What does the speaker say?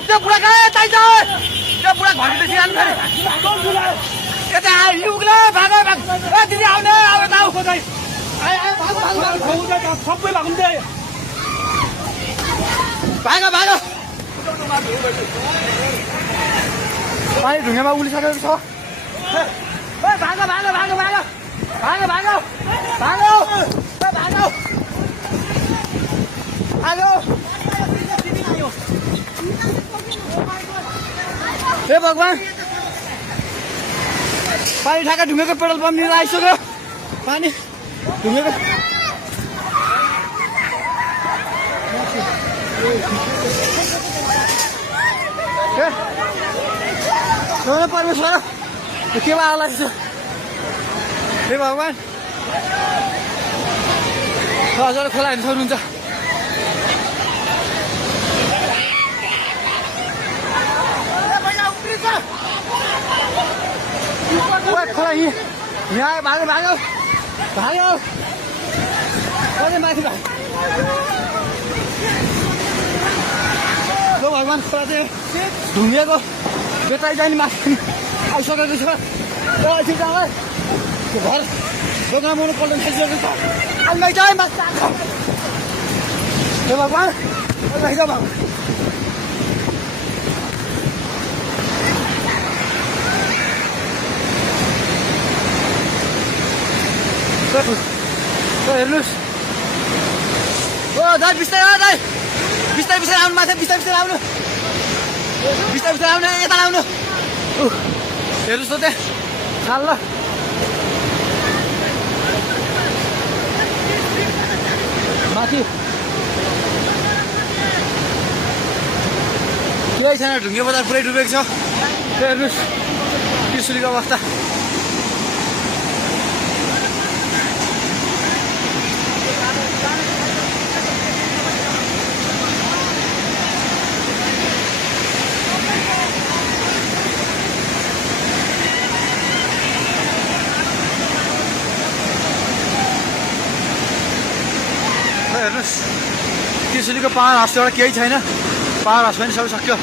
त्यो बुढा कहाँ यतै छ त्यो बुढा घरभित्र सिरान फेरि यता युगले भाग भाग ए दिदी आउने अब त आऊ खोजै सबै भाग्दै भाग भाग पानी ढुङ्गामा उलिसकेको छ ए भाग भाग भाग भाग भाग भाग भाग भाग आयो हे भगवान पानी ठाका ढुङ्गेको पेट्रोल पम्प लिएर आइसक्यो पानी ढुङ्गेको परमेश्वर के भयो लाग्छ हे भगवान हजुर खोला हेर्नु सक्नुहुन्छ खोला यहाँ भाग्यो भाग्यो भाग्यो कतै माथि भाग्यो भगवान खोला चाहिँ ढुङ्गेको बेटाइ जाने माथि आइसकेको छ घर दोकान बनाउनु पल्ट खाइसकेको छ अलमै चाहिँ माथि आएको हे भगवान भगवान हेर्नुहोस् ओ दाइ बिस्तारै दाइ बिस्तारै बिस्तारै आउनु माथि बिस्तारै बिस्तारै आउनु बिस्तारै बिस्तारै आउनु यता आउनु हेर्नुहोस् त त्यहाँ खाल ल माथि केही छैन ढुङ्गे बजार पुरै डुबेको छ हेर्नुहोस् त्रिशुलीको अवस्था हेर्नुहोस् त्रिशुलीको पावर हाउस एउटा केही छैन पावर हाउस पनि सबै सक्यो